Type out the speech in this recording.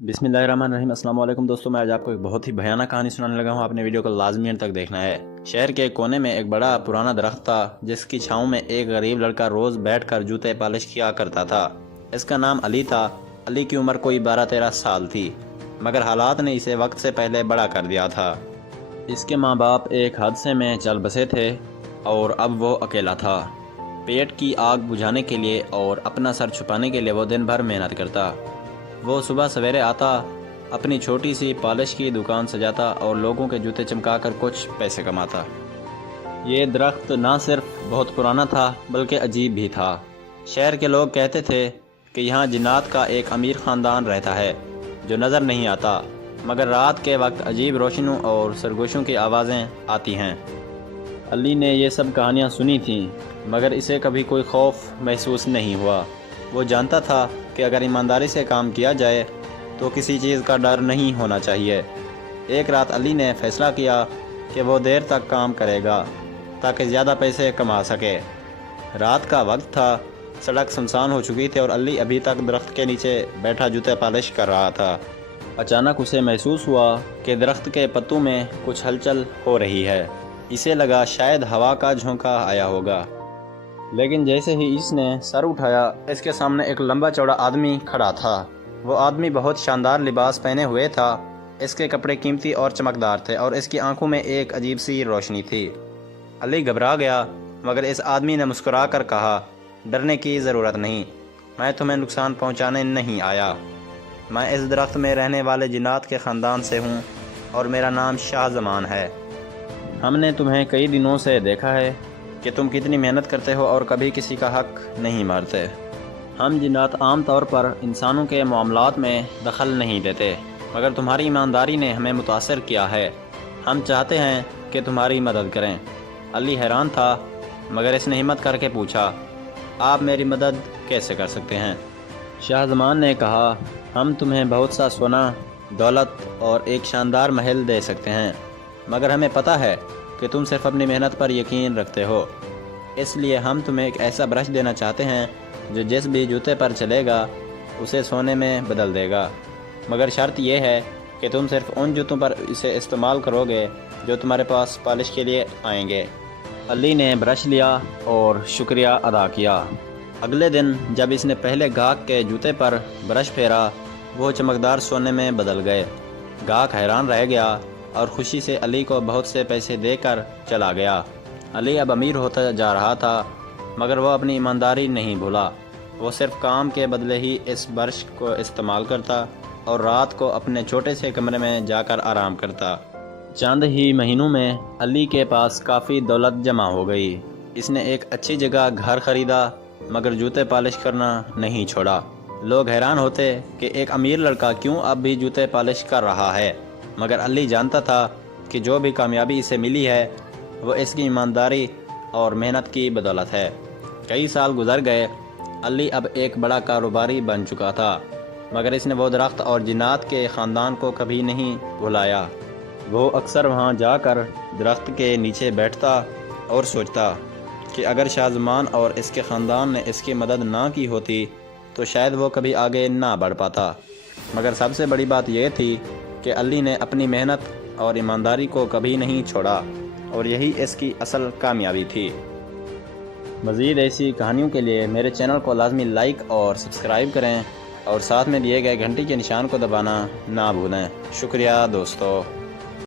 बिस्मिल्लाहिर्रहमानिर्रहीम। अस्सलाम वालेकुम दोस्तों, मैं आज आपको एक बहुत ही भयानक कहानी सुनाने लगा हूँ। आपने वीडियो को लाजमी अंत तक देखना है। शहर के कोने में एक बड़ा पुराना दरख्त था जिसकी छाँव में एक गरीब लड़का रोज़ बैठकर जूते पॉलिश किया करता था। इसका नाम अली था। अली की उम्र कोई 12-13 साल थी, मगर हालात ने इसे वक्त से पहले बड़ा कर दिया था। इसके माँ बाप एक हादसे में चल बसे थे और अब वो अकेला था। पेट की आग बुझाने के लिए और अपना सर छुपाने के लिए वो दिन भर मेहनत करता। वो सुबह सवेरे आता, अपनी छोटी सी पॉलिश की दुकान सजाता और लोगों के जूते चमकाकर कुछ पैसे कमाता। ये दरख्त ना सिर्फ बहुत पुराना था बल्कि अजीब भी था। शहर के लोग कहते थे कि यहाँ जिन्नात का एक अमीर ख़ानदान रहता है जो नज़र नहीं आता, मगर रात के वक्त अजीब रोशनियों और सरगोशों की आवाज़ें आती हैं। अली ने ये सब कहानियाँ सुनी थीं, मगर इसे कभी कोई खौफ महसूस नहीं हुआ। वो जानता था कि अगर ईमानदारी से काम किया जाए तो किसी चीज़ का डर नहीं होना चाहिए। एक रात अली ने फैसला किया कि वो देर तक काम करेगा ताकि ज़्यादा पैसे कमा सके। रात का वक्त था, सड़क सुनसान हो चुकी थी और अली अभी तक दरख्त के नीचे बैठा जूते पॉलिश कर रहा था। अचानक उसे महसूस हुआ कि दरख्त के पत्तों में कुछ हलचल हो रही है। इसे लगा शायद हवा का झोंका आया होगा, लेकिन जैसे ही इसने सर उठाया, इसके सामने एक लंबा चौड़ा आदमी खड़ा था। वो आदमी बहुत शानदार लिबास पहने हुए था। इसके कपड़े कीमती और चमकदार थे और इसकी आंखों में एक अजीब सी रोशनी थी। अली घबरा गया, मगर इस आदमी ने मुस्कुरा कर कहा, डरने की ज़रूरत नहीं, मैं तुम्हें नुकसान पहुंचाने नहीं आया। मैं इस दरख्त में रहने वाले जिन्नात के ख़ानदान से हूँ और मेरा नाम शाहज़मान है। हमने तुम्हें कई दिनों से देखा है कि तुम कितनी मेहनत करते हो और कभी किसी का हक नहीं मारते। हम जिन्नात आम तौर पर इंसानों के मामलात में दखल नहीं देते, मगर तुम्हारी ईमानदारी ने हमें मुतासर किया है। हम चाहते हैं कि तुम्हारी मदद करें। अली हैरान था, मगर इसने हिम्मत करके पूछा, आप मेरी मदद कैसे कर सकते हैं? शाहज़मान ने कहा, हम तुम्हें बहुत सा सोना, दौलत और एक शानदार महल दे सकते हैं, मगर हमें पता है कि तुम सिर्फ अपनी मेहनत पर यकीन रखते हो। इसलिए हम तुम्हें एक ऐसा ब्रश देना चाहते हैं जो जिस भी जूते पर चलेगा उसे सोने में बदल देगा, मगर शर्त यह है कि तुम सिर्फ उन जूतों पर इसे इस्तेमाल करोगे जो तुम्हारे पास पॉलिश के लिए आएंगे। अली ने ब्रश लिया और शुक्रिया अदा किया। अगले दिन जब इसने पहले गाहक के जूते पर ब्रश फेरा, वो चमकदार सोने में बदल गए। गाहक हैरान रह गया और खुशी से अली को बहुत से पैसे देकर चला गया। अली अब अमीर होता जा रहा था, मगर वह अपनी ईमानदारी नहीं भूला। वो सिर्फ काम के बदले ही इस ब्रश को इस्तेमाल करता और रात को अपने छोटे से कमरे में जाकर आराम करता। चंद ही महीनों में अली के पास काफ़ी दौलत जमा हो गई। इसने एक अच्छी जगह घर ख़रीदा, मगर जूते पॉलिश करना नहीं छोड़ा। लोग हैरान होते कि एक अमीर लड़का क्यों अब भी जूते पॉलिश कर रहा है, मगर अली जानता था कि जो भी कामयाबी इसे मिली है वो इसकी ईमानदारी और मेहनत की बदौलत है। कई साल गुजर गए। अली अब एक बड़ा कारोबारी बन चुका था, मगर इसने वो दरख्त और जिन्नात के ख़ानदान को कभी नहीं भुलाया। वो अक्सर वहाँ जाकर दरख्त के नीचे बैठता और सोचता कि अगर शाहज़मान और इसके ख़ानदान ने इसकी मदद ना की होती तो शायद वो कभी आगे ना बढ़ पाता। मगर सबसे बड़ी बात यह थी कि अली ने अपनी मेहनत और ईमानदारी को कभी नहीं छोड़ा, और यही इसकी असल कामयाबी थी। मज़ीद ऐसी कहानियों के लिए मेरे चैनल को लाजमी लाइक और सब्सक्राइब करें और साथ में दिए गए घंटी के निशान को दबाना ना भूलें। शुक्रिया दोस्तों।